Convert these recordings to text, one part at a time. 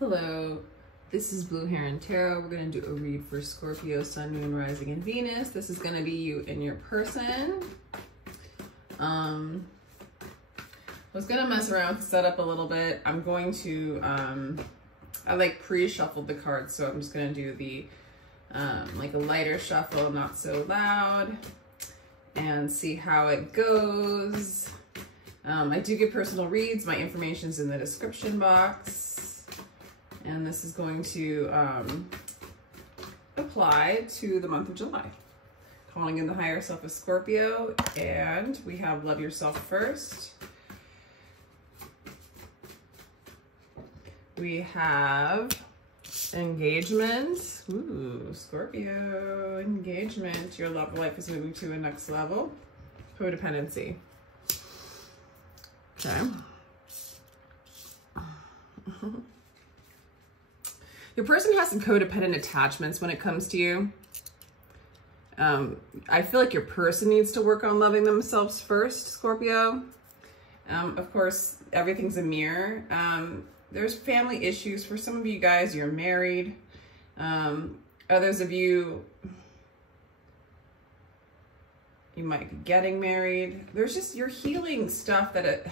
Hello, this is Blue Heron Tarot. We're going to do a read for Scorpio, Sun, Moon, Rising, and Venus. This is going to be you and your person. I was going to mess around with the setup a little bit. I'm going to, I like pre-shuffled the cards, so I'm just going to do the, like a lighter shuffle, not so loud, and see how it goes. I do give personal reads. My information's in the description box. And this is going to apply to the month of July. Calling in the higher self of Scorpio, and we have love yourself first. We have engagement. Ooh, Scorpio, engagement. Your love life is moving to a next level. Codependency. Okay. Your person has some codependent attachments when it comes to you. I feel like your person needs to work on loving themselves first, Scorpio. Of course, everything's a mirror. There's family issues. For some of you guys, you're married. Others of you, you might be getting married. There's just, you're healing stuff that,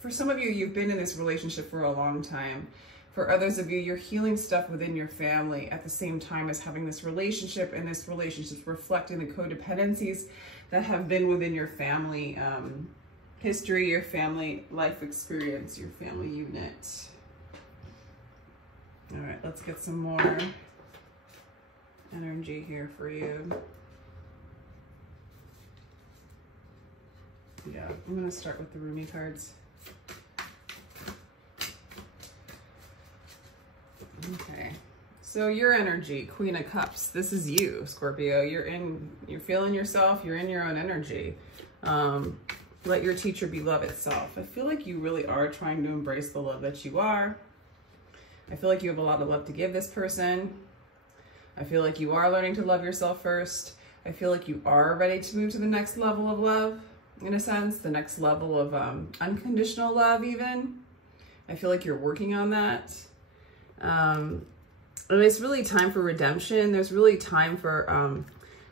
for some of you, you've been in this relationship for a long time. For others of you, you're healing stuff within your family at the same time as having this relationship, and this relationship reflecting the codependencies that have been within your family history, your family life experience, your family unit. All right, let's get some more energy here for you. Yeah, I'm gonna start with the Rumi cards. Okay, so your energy, Queen of Cups. This is you, Scorpio. You're feeling yourself. You're in your own energy. Let your teacher be love itself. I feel like you really are trying to embrace the love that you are. I feel like you have a lot of love to give this person. I feel like you are learning to love yourself first. I feel like you are ready to move to the next level of love, in a sense, the next level of unconditional love even. I feel like you're working on that. And it's really time for redemption. There's really time for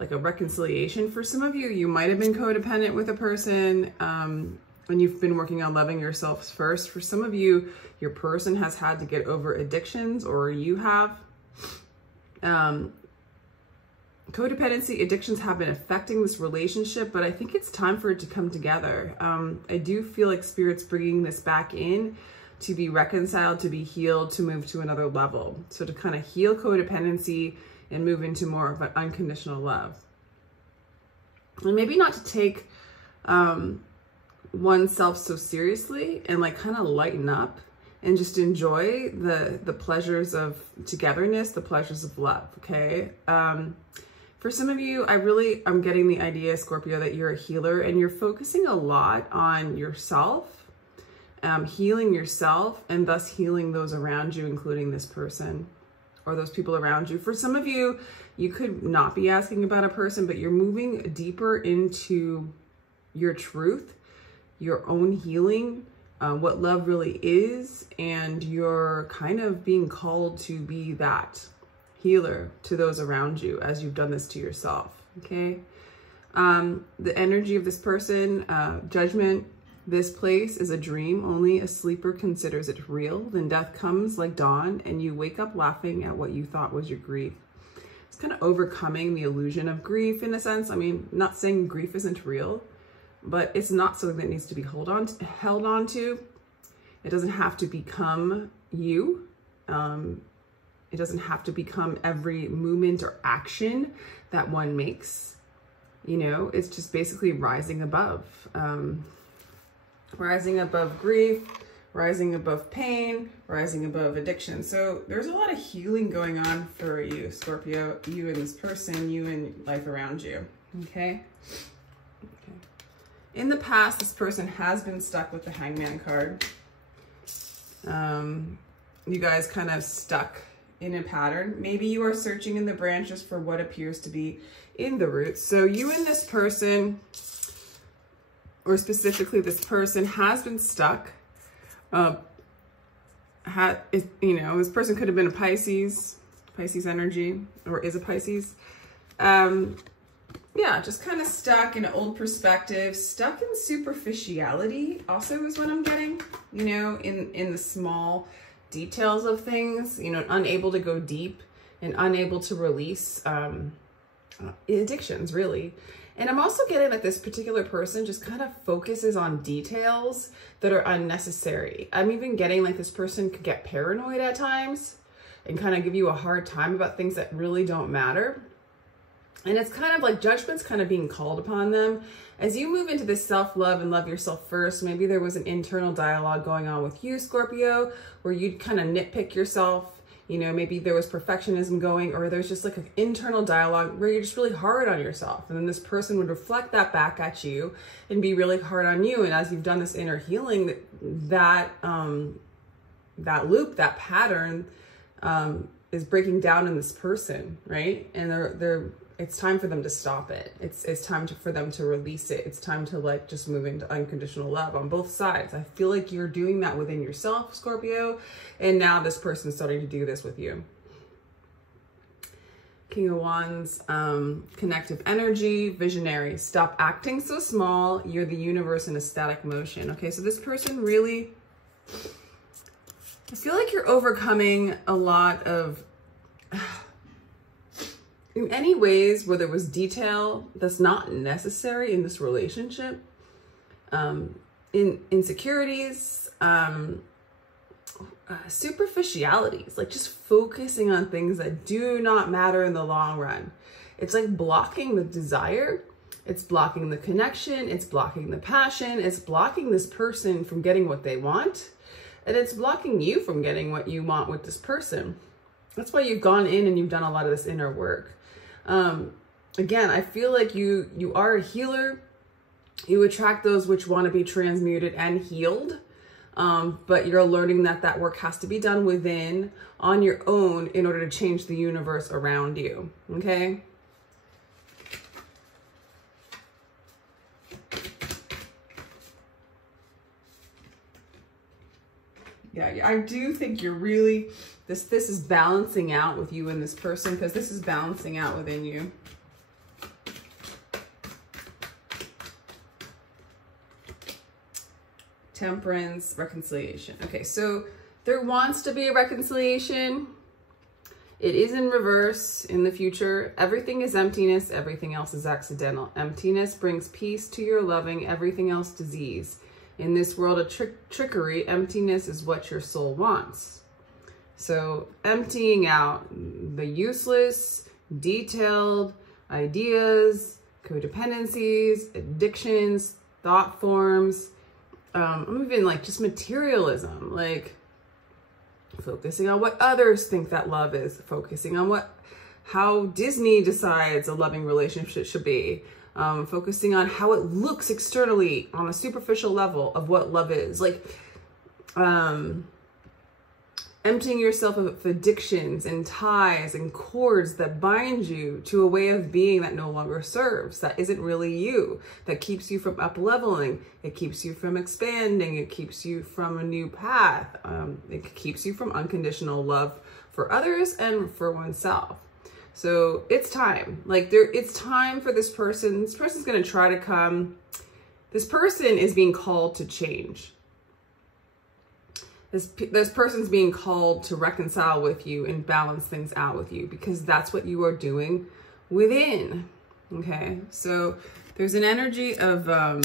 like a reconciliation. For some of you, you might have been codependent with a person and you've been working on loving yourselves first. For some of you, your person has had to get over addictions, or you have. Codependency, addictions have been affecting this relationship, but I think it's time for it to come together. I do feel like Spirit's bringing this back in to be reconciled, to be healed, to move to another level. So to kind of heal codependency and move into more of an unconditional love. And maybe not to take oneself so seriously, and like kind of lighten up and just enjoy the pleasures of togetherness, the pleasures of love, okay? For some of you, I'm getting the idea, Scorpio, that you're a healer and you're focusing a lot on yourself, healing yourself, and thus healing those around you, including this person or those people around you. For some of you, you could not be asking about a person, but you're moving deeper into your truth, your own healing, what love really is, and you're kind of being called to be that healer to those around you as you've done this to yourself, okay? The energy of this person, judgment. This place is a dream. Only a sleeper considers it real. Then death comes like dawn, and you wake up laughing at what you thought was your grief. It's kind of overcoming the illusion of grief in a sense. I mean, not saying grief isn't real, but it's not something that needs to be held on to. It doesn't have to become you. It doesn't have to become every movement or action that one makes. You know, it's just basically rising above. Rising above grief, rising above pain, rising above addiction. So there's a lot of healing going on for you, Scorpio, you and this person, you and life around you, okay? In the past, this person has been stuck with the Hangman card. You guys kind of stuck in a pattern. Maybe you are searching in the branches for what appears to be in the roots. So you and this person, or specifically this person, has been stuck you know, this person could have been a Pisces energy, or is a Pisces. Yeah, just kind of stuck in an old perspective, stuck in superficiality also is what I'm getting, you know, in the small details of things, you know, unable to go deep and unable to release addictions, really. And I'm also getting that this particular person just kind of focuses on details that are unnecessary. I'm even getting like this person could get paranoid at times and kind of give you a hard time about things that really don't matter. And it's kind of like judgment's kind of being called upon them. As you move into this self-love and love yourself first, maybe there was an internal dialogue going on with you, Scorpio, where you'd kind of nitpick yourself. You know, maybe there was perfectionism going, or there's just like an internal dialogue where you're just really hard on yourself. And then this person would reflect that back at you and be really hard on you. And as you've done this inner healing, that loop, that pattern is breaking down in this person, right? And it's time for them to stop it. It's time for them to release it. It's time to like just move into unconditional love on both sides. I feel like you're doing that within yourself, Scorpio, and now this person's starting to do this with you. King of Wands, connective energy, visionary. Stop acting so small. You're the universe in a static motion. Okay, so this person really, I feel like you're overcoming a lot of, in any ways where there was detail that's not necessary in this relationship, in insecurities, superficialities, like just focusing on things that do not matter in the long run. It's like blocking the desire. It's blocking the connection. It's blocking the passion. It's blocking this person from getting what they want. And it's blocking you from getting what you want with this person. That's why you've gone in and you've done a lot of this inner work. Again, I feel like you are a healer. You attract those which want to be transmuted and healed. But you're learning that work has to be done within on your own in order to change the universe around you. Okay. Yeah, I do think you're really, this is balancing out with you and this person, because this is balancing out within you. Temperance, reconciliation. Okay, so there wants to be a reconciliation. It is in reverse in the future. Everything is emptiness. Everything else is accidental. Emptiness brings peace to your loving. Everything else disease. In this world of trickery, emptiness is what your soul wants. So emptying out the useless, detailed ideas, codependencies, addictions, thought forms, even like just materialism, like focusing on what others think that love is, focusing on how Disney decides a loving relationship should be. Focusing on how it looks externally on a superficial level of what love is. Like, emptying yourself of addictions and ties and cords that bind you to a way of being that no longer serves, that isn't really you, that keeps you from up-leveling, it keeps you from expanding, it keeps you from a new path, it keeps you from unconditional love for others and for oneself. So it's time, it's time for this person. This person's going to try to come. This person is being called to change. This person's being called to reconcile with you and balance things out with you, because that's what you are doing within. Okay. So there's an energy of, a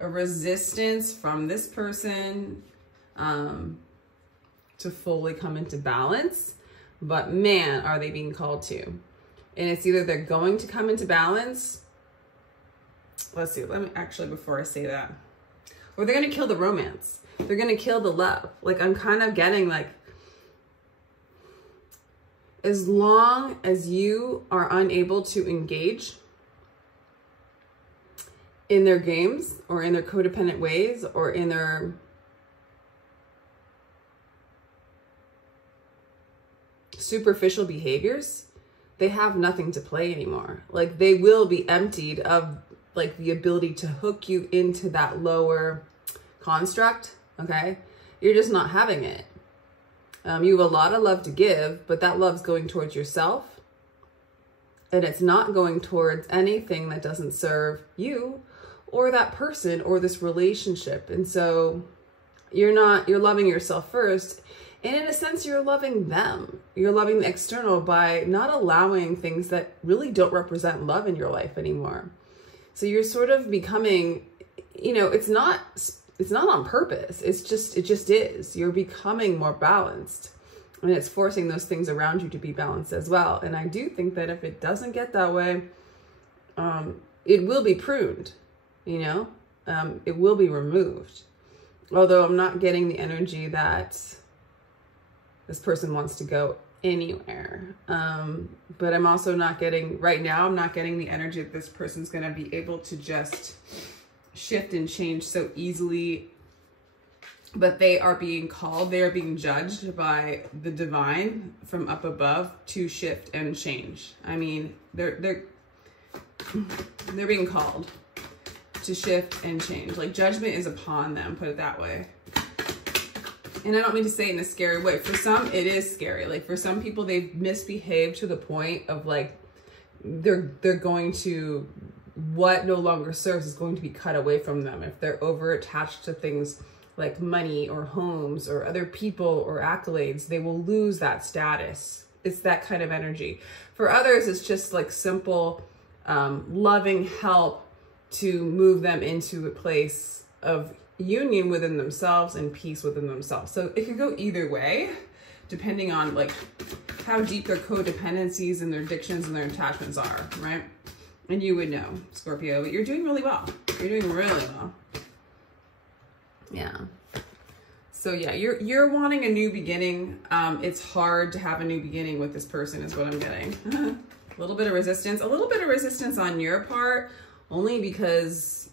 resistance from this person, to fully come into balance. But man, are they being called to. And it's either they're going to come into balance. Let's see, let me actually, before I say that. Or they're going to kill the romance. They're going to kill the love. Like, I'm kind of getting like, as long as you are unable to engage in their games or in their codependent ways or in their superficial behaviors, they have nothing to play anymore. Like, they will be emptied of like the ability to hook you into that lower construct. Okay. You're just not having it. You have a lot of love to give, but that love's going towards yourself, and it's not going towards anything that doesn't serve you or that person or this relationship. And so you're loving yourself first. And in a sense, you're loving them. You're loving the external by not allowing things that really don't represent love in your life anymore. So you're sort of becoming, you know, it's not on purpose. It just is. You're becoming more balanced, and it's forcing those things around you to be balanced as well. And I do think that if it doesn't get that way, it will be pruned, you know, it will be removed. Although I'm not getting the energy that this person wants to go anywhere. But I'm also not getting, right now, I'm not getting the energy that this person's going to be able to just shift and change so easily. But they are being called, they are being judged by the divine from up above to shift and change. I mean, they're being called to shift and change. Like, judgment is upon them, put it that way. And I don't mean to say it in a scary way. For some, it is scary. Like, for some people, they've misbehaved to the point of, like, they're going to, what no longer serves is going to be cut away from them. If they're over attached to things like money or homes or other people or accolades, they will lose that status. It's that kind of energy. For others, it's just like simple, loving help to move them into a place of union within themselves and peace within themselves. So it could go either way, depending on like how deep their codependencies and their addictions and their attachments are, right? And you would know, Scorpio, but you're doing really well. You're doing really well. Yeah. So yeah, you're wanting a new beginning. It's hard to have a new beginning with this person is what I'm getting. A little bit of resistance on your part, only because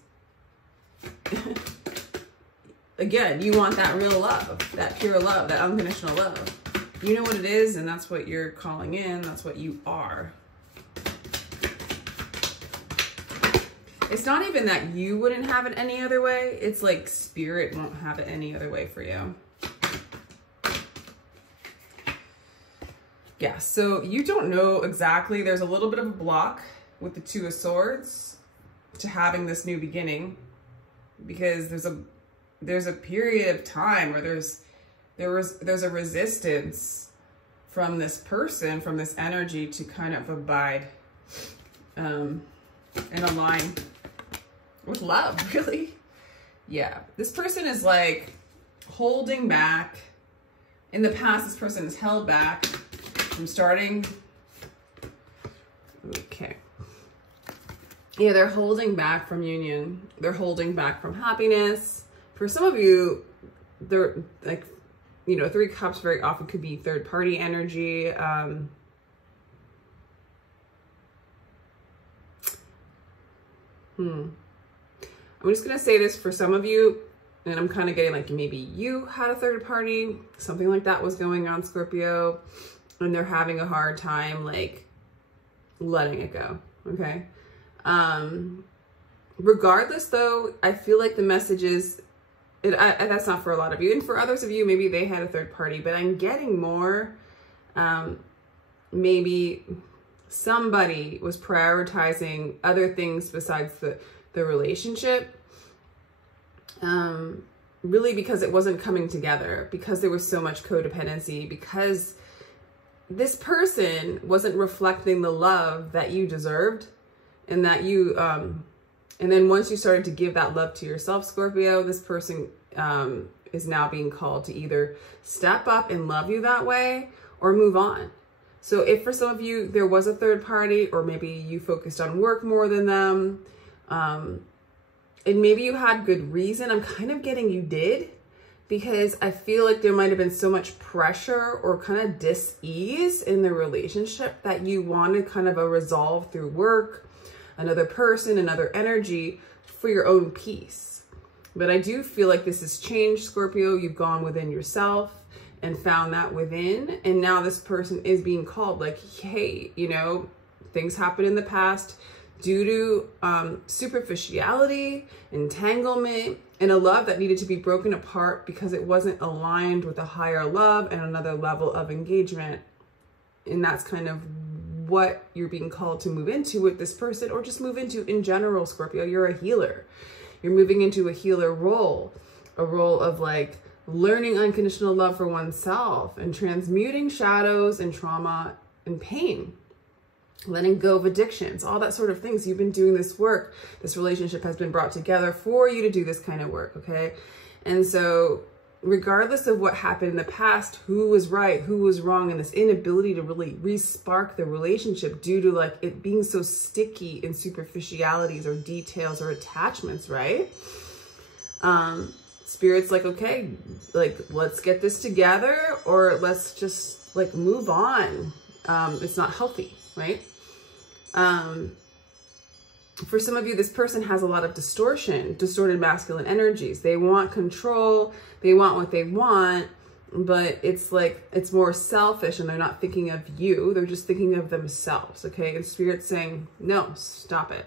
again, you want that real love, that pure love, that unconditional love. You know what it is, and that's what you're calling in. That's what you are. It's not even that you wouldn't have it any other way. It's like spirit won't have it any other way for you. Yeah, so you don't know exactly. There's a little bit of a block with the Two of Swords to having this new beginning, because there's a period of time where there's a resistance from this person, from this energy, to kind of abide and align with love, really. Yeah, this person is like holding back. In the past, this person has held back from starting. Okay. Yeah, they're holding back from union. They're holding back from happiness. For some of you, they're like, you know, Three Cups very often could be third party energy. I'm just going to say this for some of you, and I'm kind of getting like maybe you had a third party, something like that was going on, Scorpio, and they're having a hard time like letting it go. Okay. Regardless though, I feel like the message is, that's not for a lot of you. And for others of you, maybe they had a third party, but I'm getting more, maybe somebody was prioritizing other things besides the relationship, really because it wasn't coming together, because there was so much codependency, because this person wasn't reflecting the love that you deserved, and that you, and then once you started to give that love to yourself, Scorpio, this person is now being called to either step up and love you that way or move on. So if for some of you, there was a third party, or maybe you focused on work more than them, and maybe you had good reason, I'm kind of getting you did, because I feel like there might have been so much pressure or kind of dis-ease in the relationship that you wanted kind of a resolve through work, another person, another energy for your own peace. But I do feel like this has changed, Scorpio. You've gone within yourself and found that within. And now this person is being called like, hey, you know, things happened in the past. due to superficiality, entanglement, and a love that needed to be broken apart because it wasn't aligned with a higher love and another level of engagement. And that's kind of what you're being called to move into with this person, or just move into in general, Scorpio. You're a healer. You're moving into a healer role, a role of like learning unconditional love for oneself and transmuting shadows and trauma and pain, letting go of addictions, all that sort of things. You've been doing this work. This relationship has been brought together for you to do this kind of work, okay? And so regardless of what happened in the past, who was right, who was wrong, and this inability to really re-spark the relationship due to like it being so sticky in superficialities or details or attachments, right? Spirit's like, okay, like let's get this together, or let's just like move on. It's not healthy, right? For some of you, this person has a lot of distorted masculine energies. They want control, they want what they want, but it's like, it's more selfish and they're not thinking of you. They're just thinking of themselves, okay? And Spirit's saying, no, stop it.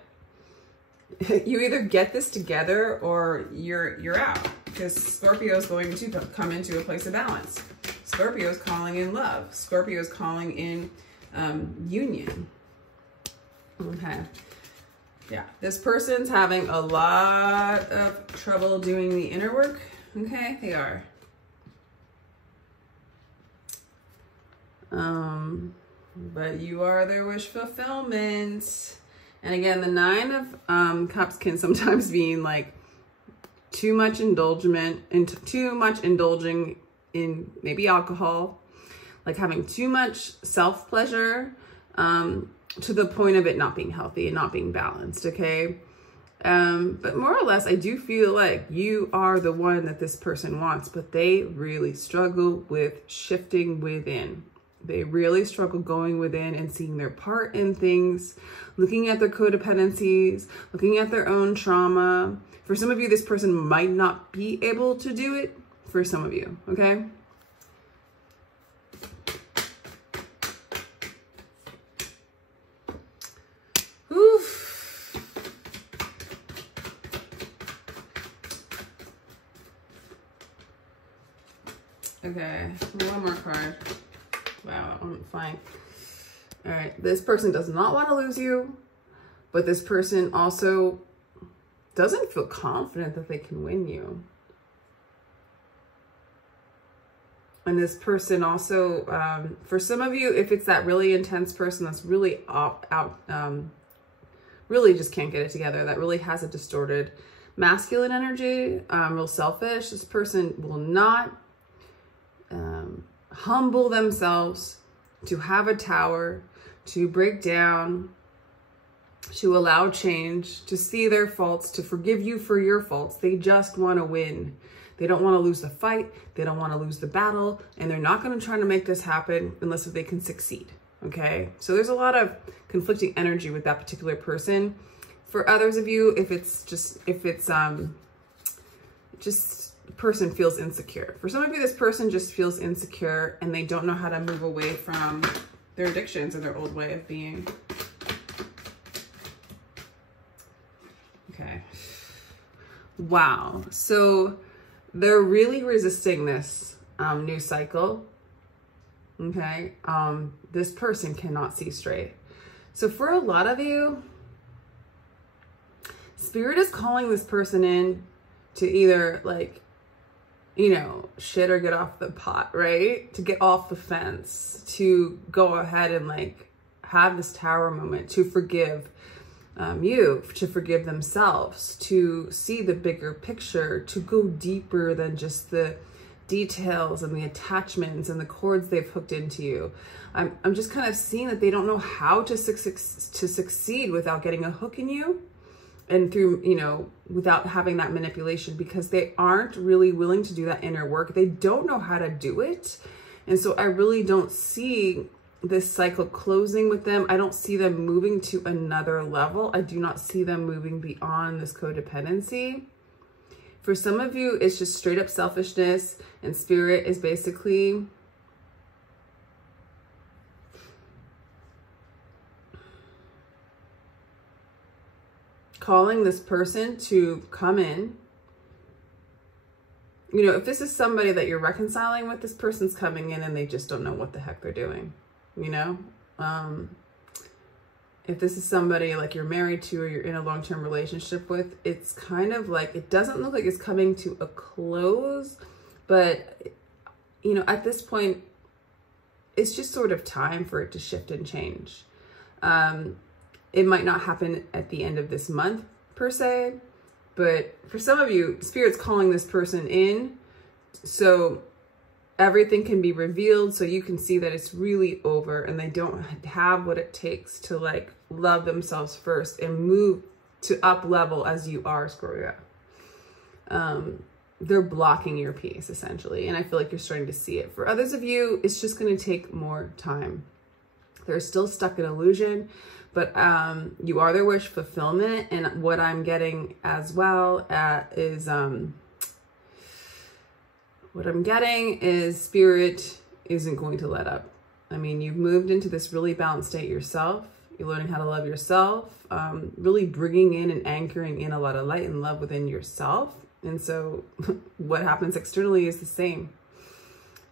You either get this together or you're out, because Scorpio is going to come into a place of balance. Scorpio is calling in love. Scorpio is calling in union. Okay. Yeah, this person's having a lot of trouble doing the inner work. Okay, they are. But you are their wish fulfillment. And again, the 9 of Cups can sometimes mean like too much indulging in maybe alcohol, like having too much self-pleasure, to the point of it not being healthy and not being balanced, okay? But more or less, I do feel like you are the one that this person wants, but they really struggle with shifting within. They really struggle going within and seeing their part in things, looking at their codependencies, looking at their own trauma. For some of you, this person might not be able to do it. For some of you, okay? Okay, one more card. Wow, I'm fine. All right, this person does not want to lose you, but this person also doesn't feel confident that they can win you. And this person also, for some of you, if it's that really intense person that's really really just can't get it together, that really has a distorted masculine energy, real selfish, this person will not humble themselves to have a tower, to break down, to allow change, to see their faults, to forgive you for your faults. They just want to win. They don't want to lose the fight. They don't want to lose the battle. And they're not going to try to make this happen unless they can succeed. Okay. So there's a lot of conflicting energy with that particular person. For others of you, if it's just the person feels insecure. For some of you, this person just feels insecure and they don't know how to move away from their addictions or their old way of being. Okay. Wow. So they're really resisting this new cycle. Okay. This person cannot see straight. So for a lot of you, Spirit is calling this person in to either like, you know, shit or get off the pot, right? To get off the fence, to go ahead and like have this tower moment, to forgive you, to forgive themselves, to see the bigger picture, to go deeper than just the details and the attachments and the cords they've hooked into you. I'm just kind of seeing that they don't know how to succeed without getting a hook in you. And through, you know, without having that manipulation, because they aren't really willing to do that inner work. They don't know how to do it. And so I really don't see this cycle closing with them. I don't see them moving to another level. I do not see them moving beyond this codependency. For some of you, it's just straight up selfishness, and Spirit is basically calling this person to come in. You know, if this is somebody that you're reconciling with, this person's coming in and they just don't know what the heck they're doing, you know? If this is somebody like you're married to or you're in a long-term relationship with, it's kind of like, it doesn't look like it's coming to a close, but, you know, at this point, it's just sort of time for it to shift and change. It might not happen at the end of this month per se, but for some of you, Spirit's calling this person in so everything can be revealed, so you can see that it's really over and they don't have what it takes to like love themselves first and move to up level as you are, Scorpio. They're blocking your peace essentially. And I feel like you're starting to see it. For others of you, it's just going to take more time. They're still stuck in illusion, but you are their wish fulfillment. And what I'm getting as well is Spirit isn't going to let up. I mean, you've moved into this really balanced state yourself. You're learning how to love yourself, really bringing in and anchoring in a lot of light and love within yourself. And so what happens externally is the same.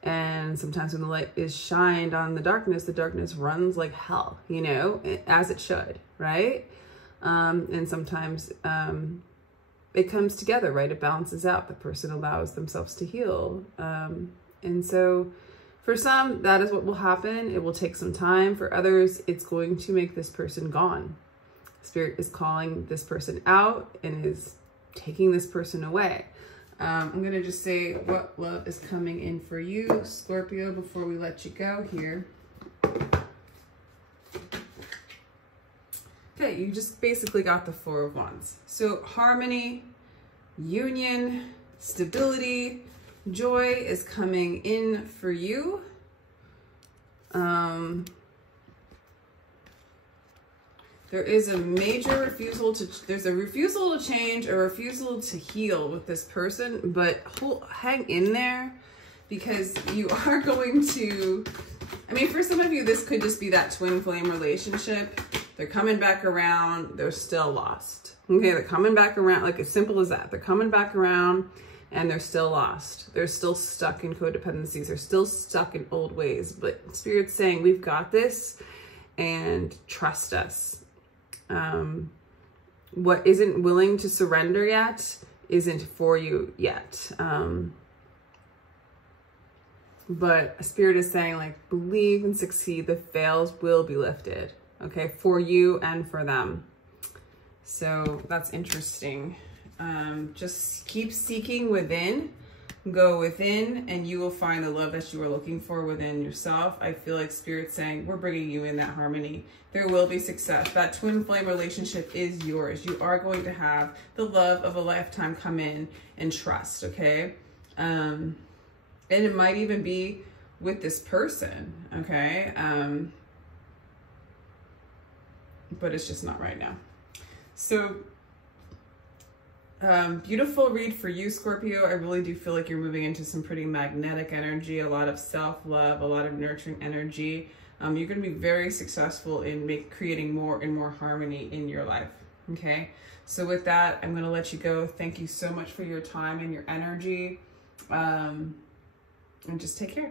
And sometimes when the light is shined on the darkness runs like hell, you know, as it should, right? And sometimes it comes together, right? It balances out. The person allows themselves to heal. And so for some, that is what will happen. It will take some time. For others, it's going to make this person gone. Spirit is calling this person out and is taking this person away. I'm going to just say what love is coming in for you, Scorpio, before we let you go here. Okay, you just basically got the Four of Wands. So harmony, union, stability, joy is coming in for you. There is a major refusal there's a refusal to change, a refusal to heal with this person, but hang in there because you are going to, I mean, for some of you, this could just be that twin flame relationship. They're coming back around. They're still lost. Okay. They're coming back around, like as simple as that. They're coming back around and they're still lost. They're still stuck in codependencies. They're still stuck in old ways, but Spirit's saying, we've got this and trust us. What isn't willing to surrender yet isn't for you yet. But Spirit is saying, like, believe and succeed. The veils will be lifted, okay, for you and for them. So that's interesting. Just keep seeking within. Go within and you will find the love that you are looking for within yourself. I feel like Spirit's saying, we're bringing you in that harmony. There will be success. That twin flame relationship is yours. You are going to have the love of a lifetime come in and trust, okay? And it might even be with this person, okay? But it's just not right now. So beautiful read for you, Scorpio. I really do feel like you're moving into some pretty magnetic energy, a lot of self-love, a lot of nurturing energy. You're going to be very successful in creating more and more harmony in your life. Okay. So with that, I'm going to let you go. Thank you so much for your time and your energy. And just take care.